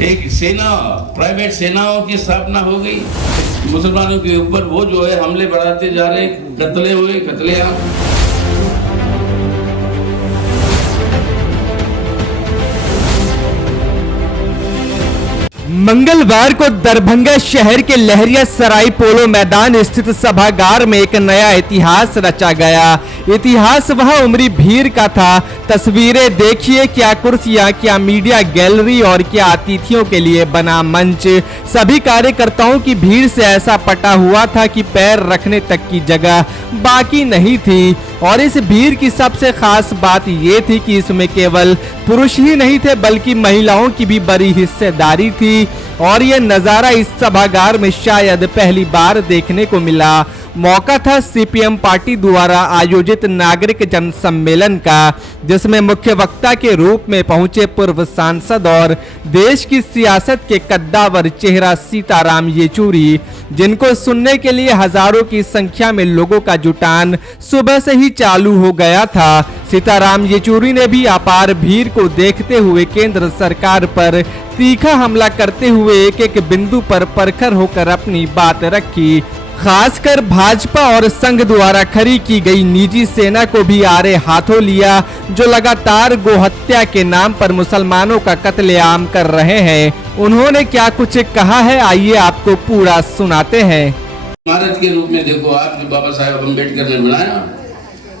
एक सेना, प्राइवेट सेनाओं की स्थापना हो गई। मुसलमानों के ऊपर वो जो है हमले बढ़ाते जा रहे, कत्ले हुए, कत्लेआम। मंगलवार को दरभंगा शहर के लहरिया सराय पोलो मैदान स्थित सभागार में एक नया इतिहास रचा गया। इतिहास वह उमरी भीड़ का था। तस्वीरें देखिए, क्या कुर्सियां, क्या मीडिया गैलरी और क्या अतिथियों के लिए बना मंच। सभी कार्यकर्ताओं की भीड़ से ऐसा पटा हुआ था कि पैर रखने तक की जगह बाकी नहीं थी। और इस भीड़ की सबसे खास बात ये थी कि इसमें केवल पुरुष ही नहीं थे बल्कि महिलाओं की भी बड़ी हिस्सेदारी थी। और यह नजारा इस सभागार में शायद पहली बार देखने को मिला। मौका था सीपीएम पार्टी द्वारा आयोजित नागरिक जन सम्मेलन का, जिसमें मुख्य वक्ता के रूप में पहुंचे पूर्व सांसद और देश की सियासत के कद्दावर चेहरा सीताराम येचुरी, जिनको सुनने के लिए हजारों की संख्या में लोगों का जुटान सुबह से ही चालू हो गया था। सीताराम येचुरी ने भी अपार भीड़ को देखते हुए केंद्र सरकार पर तीखा हमला करते हुए एक एक बिंदु पर परखर होकर अपनी बात रखी। खासकर भाजपा और संघ द्वारा खड़ी की गई निजी सेना को भी आड़े हाथों लिया, जो लगातार गोहत्या के नाम पर मुसलमानों का कत्लेआम कर रहे हैं। उन्होंने क्या कुछ कहा है, आइए आपको पूरा सुनाते हैं। इमारत के रूप में देखो आप, जो बाबा साहेब अम्बेडकर ने बनाया,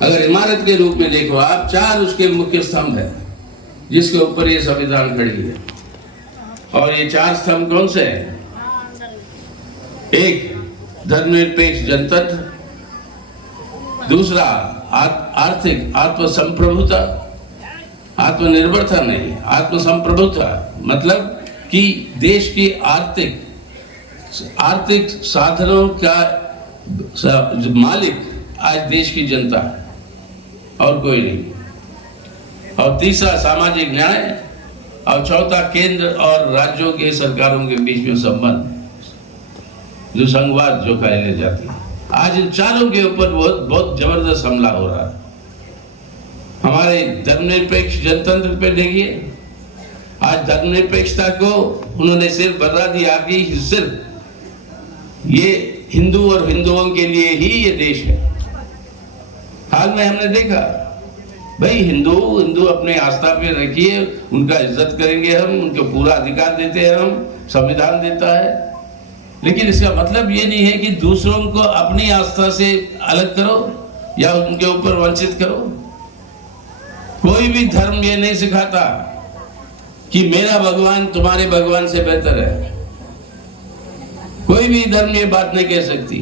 अगर इमारत के रूप में देखो आप, 4 उसके मुख्य स्तंभ है जिसके ऊपर ये संविधान खड़ी है। और ये 4 स्तंभ कौन से हैं? एक, धर्मनिरपेक्ष जनतंत्र। दूसरा, आर्थिक आत्मसंप्रभुता, आत्मनिर्भरता नहीं, आत्मसंप्रभुता, मतलब कि देश की आर्थिक साधनों का मालिक आज देश की जनता है और कोई नहीं। और तीसरा, सामाजिक न्याय। और चौथा, केंद्र और राज्यों के सरकारों के बीच में संबंध, जो संघवाद जो कहे ले जाती है। आज इन चारों के ऊपर बहुत जबरदस्त हमला हो रहा है। हमारे धर्मनिरपेक्ष जनतंत्र पे देखिए, आज धर्मनिरपेक्षता को उन्होंने सिर्फ बता दिया कि सिर्फ ये हिंदू और हिंदुओं के लिए ही ये देश है। हाल में हमने देखा, भाई हिंदू अपने आस्था पे रखिए, उनका इज्जत करेंगे हम, उनको पूरा अधिकार देते हैं हम, संविधान देता है। लेकिन इसका मतलब ये नहीं है कि दूसरों को अपनी आस्था से अलग करो या उनके ऊपर वंचित करो। कोई भी धर्म ये नहीं सिखाता कि मेरा भगवान तुम्हारे भगवान से बेहतर है। कोई भी धर्म ये बात नहीं कह सकती।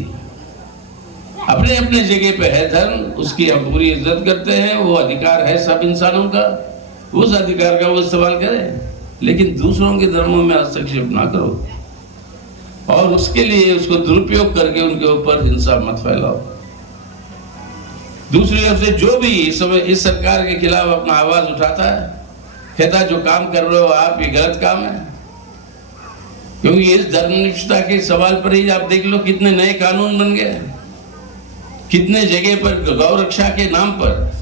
अपने अपने जगह पे है धर्म, उसकी हम पूरी इज्जत करते हैं, वो अधिकार है सब इंसानों का, उस अधिकार का वो इस्तेमाल करें, लेकिन दूसरों के धर्मों में हस्तक्षेप ना करो और उसके लिए उसको दुरुपयोग करके उनके ऊपर हिंसा मत फैलाओ। दूसरी तरफ से जो भी इस समय इस सरकार के खिलाफ अपना आवाज उठाता है, कहता है जो काम कर रहे हो आप ये गलत काम है। क्योंकि इस धर्मनिष्ठता के सवाल पर ही आप देख लो कितने नए कानून बन गए, कितने जगह पर गौ रक्षा के नाम पर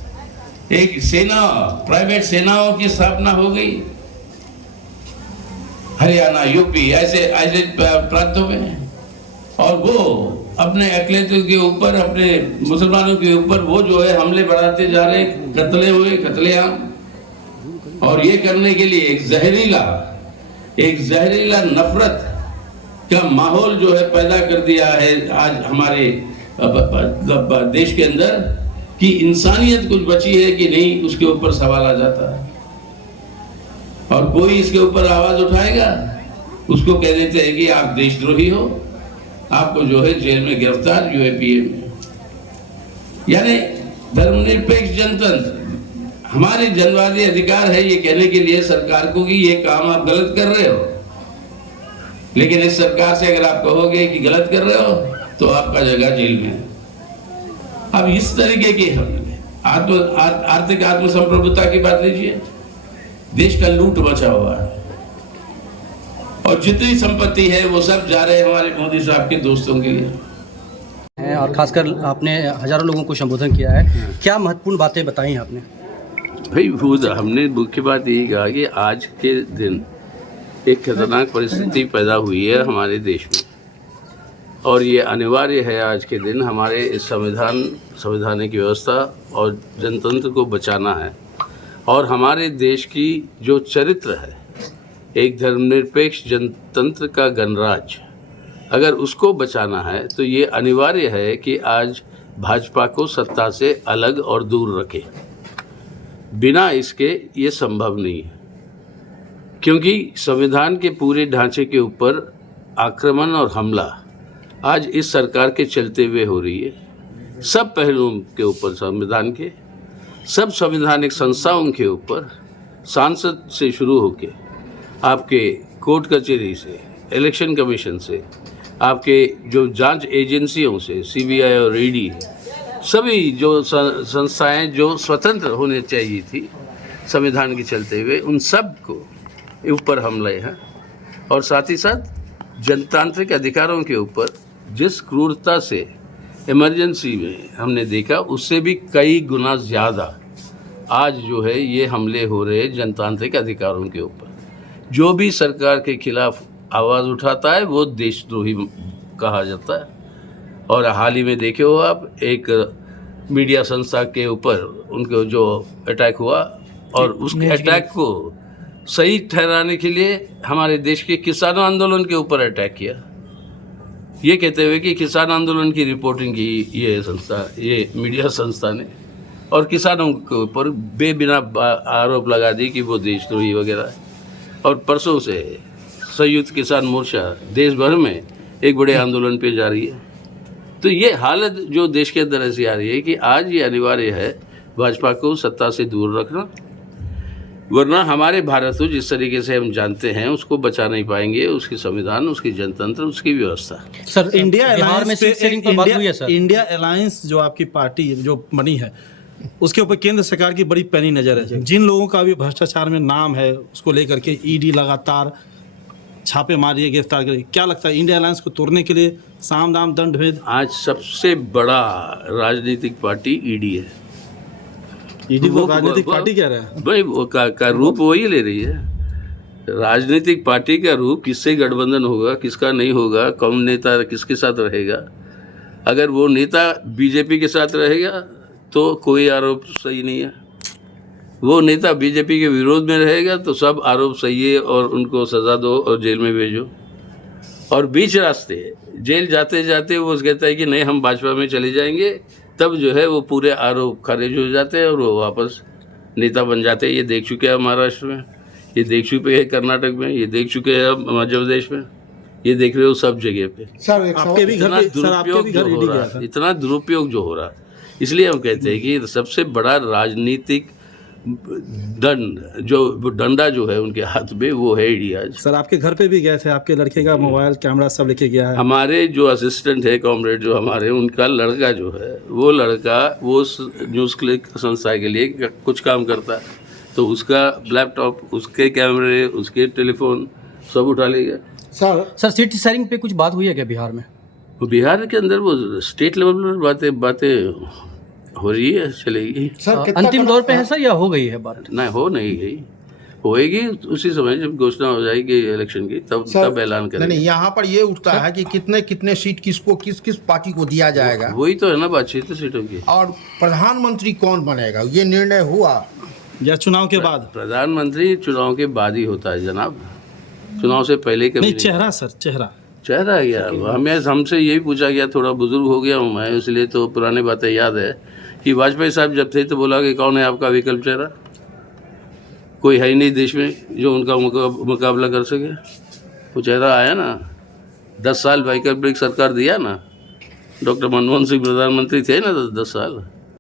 एक सेना, प्राइवेट सेनाओं की स्थापना हो गई। हरियाणा, यूपी ऐसे प्रांतों में, और वो अपने अकलियतों के ऊपर, अपने मुसलमानों के ऊपर वो जो है हमले बढ़ाते जा रहे, कत्ले हुए, कत्लेआम। और ये करने के लिए एक जहरीला नफरत का माहौल जो है पैदा कर दिया है आज हमारे देश के अंदर, कि इंसानियत कुछ बची है कि नहीं उसके ऊपर सवाल आ जाता है। और कोई इसके ऊपर आवाज उठाएगा, उसको कह देते हैं कि आप देशद्रोही हो, आपको जो है जेल में गिरफ्तार, यूएपीए में। यानी धर्मनिरपेक्ष जनतंत्र, हमारे जनवादी अधिकार है ये कहने के लिए सरकार को कि ये काम आप गलत कर रहे हो। लेकिन इस सरकार से अगर आप कहोगे कि गलत कर रहे हो तो आपका जगह जेल में है। अब इस तरीके की आर्थिक आत्मसंप्रभुता की बात लीजिए, देश का लूट मचा हुआ है और जितनी संपत्ति है वो सब जा रहे हैं हमारे मोदी साहब के दोस्तों के लिए। और खासकर आपने हजारों लोगों को संबोधन किया है, क्या महत्वपूर्ण बातें बताई आपने? भाई हमने मुख्य बात यही कहा कि आज के दिन एक खतरनाक परिस्थिति पैदा हुई है हमारे देश में, और ये अनिवार्य है आज के दिन हमारे इस संवैधानिक व्यवस्था और जनतंत्र को बचाना है। और हमारे देश की जो चरित्र है, एक धर्मनिरपेक्ष जनतंत्र का गणराज्य, अगर उसको बचाना है तो ये अनिवार्य है कि आज भाजपा को सत्ता से अलग और दूर रखे। बिना इसके ये संभव नहीं है, क्योंकि संविधान के पूरे ढांचे के ऊपर आक्रमण और हमला आज इस सरकार के चलते हुए हो रही है। सब पहलुओं के ऊपर, संविधान के सब संवैधानिक संस्थाओं के ऊपर, सांसद से शुरू होके आपके कोर्ट कचहरी से, इलेक्शन कमीशन से, आपके जो जांच एजेंसियों से, सीबीआई और ईडी, सभी जो संस्थाएं जो स्वतंत्र होने चाहिए थी संविधान के चलते हुए, उन सब को ऊपर हमले हैं। और साथ ही साथ जनतांत्रिक अधिकारों के ऊपर जिस क्रूरता से इमरजेंसी में हमने देखा, उससे भी कई गुना ज़्यादा आज जो है ये हमले हो रहे जनतांत्रिक अधिकारों के ऊपर। जो भी सरकार के खिलाफ आवाज़ उठाता है वो देशद्रोही कहा जाता है। और हाल ही में देखे हो आप, एक मीडिया संस्था के ऊपर उनको जो अटैक हुआ, और उस अटैक को सही ठहराने के लिए हमारे देश के किसान आंदोलन के ऊपर अटैक किया, ये कहते हुए कि किसान आंदोलन की रिपोर्टिंग की ये संस्था, ये मीडिया संस्था ने, और किसानों के ऊपर बेबिना आरोप लगा दी कि वो देशद्रोही वगैरह। और परसों से संयुक्त किसान मोर्चा देश भर में एक बड़े आंदोलन पे जा रही है। तो ये हालत जो देश के अंदर ऐसी आ रही है कि आज ये अनिवार्य है भाजपा को सत्ता से दूर रखना, वरना हमारे भारत को जिस तरीके से हम जानते हैं उसको बचा नहीं पाएंगे, उसकी संविधान, उसकी जनतंत्र, उसकी व्यवस्था। सर, इंडिया बिहार में अलायंस सीट शेयरिंग पर बात हुई है सर। इंडिया अलायंस जो आपकी पार्टी जो बनी है, उसके ऊपर केंद्र सरकार की बड़ी पैनी नज़र है। जिन लोगों का भी भ्रष्टाचार में नाम है, उसको लेकर के ईडी लगातार छापे मारिए, गिरफ्तार करिए। क्या लगता है इंडिया अलायंस को तोड़ने के लिए साम दाम दंड भेद? आज सबसे बड़ा राजनीतिक पार्टी ईडी है। ईडी को राजनीतिक पार्टी कह रहे हैं भाई, वो का रूप वही ले रही है। राजनीतिक पार्टी का रूप, किससे गठबंधन होगा, किसका नहीं होगा, कौन नेता किसके साथ रहेगा। अगर वो नेता बीजेपी के साथ रहेगा तो कोई आरोप सही नहीं है, वो नेता बीजेपी के विरोध में रहेगा तो सब आरोप सही है और उनको सज़ा दो और जेल में भेजो। और बीच रास्ते जेल जाते जाते वो कहता है कि नहीं हम भाजपा में चले जाएंगे, तब जो है वो पूरे आरोप खारिज हो जाते हैं और वो वापस नेता बन जाते हैं। ये देख चुके हैं महाराष्ट्र में, ये देख चुके हैं कर्नाटक में, ये देख चुके हैं मध्य प्रदेश में, ये देख रहे हो सब जगह पे। सर, आपके भी घर ईडी गया था। इतना दुरुपयोग जो हो रहा, इसलिए हम कहते हैं कि सबसे बड़ा राजनीतिक डंडा जो है उनके हाथ में वो है ईडी। आज सर, आपके घर पे भी गए थे, आपके लड़के का मोबाइल कैमरा सब लेके गया है। हमारे जो असिस्टेंट है, कॉमरेड जो हमारे, उनका लड़का जो है, वो लड़का वो न्यूज़ क्लिक संस्था के लिए कुछ काम करता है, तो उसका लैपटॉप, उसके कैमरे, उसके टेलीफोन सब उठा ले गया। सर, सीट शेयरिंग पे कुछ बात हुई है क्या बिहार में? बिहार के अंदर वो स्टेट लेवल पर बातें हो रही है, चलेगी। अंतिम दौर पे है सर, या हो गई है बात? नहीं, हो नहीं गई, होएगी उसी समय जब घोषणा हो जाएगी इलेक्शन की, तब ऐलान करेंगे। नहीं, यहाँ पर ये उठता है कि कितने सीट किसको, किस पार्टी को दिया जाएगा। वही तो है ना बातचीत सीटों की। और प्रधानमंत्री कौन बनेगा, ये निर्णय हुआ या चुनाव के बाद? प्रधानमंत्री चुनाव के बाद ही होता है जनाब, चुनाव से पहले कभी नहीं। चेहरा सर, चेहरा है क्या? हमसे यही पूछा गया, थोड़ा बुजुर्ग हो गया हूँ मैं, इसलिए तो पुरानी बातें याद है कि वाजपेयी साहब जब थे तो बोला कि कौन है आपका विकल्प चेहरा, कोई है ही नहीं देश में जो उनका मुकाबला कर सके। वो चेहरा आया ना, 10 साल वैकल्पिक सरकार दिया ना, डॉक्टर मनमोहन सिंह प्रधानमंत्री थे ना 10 साल,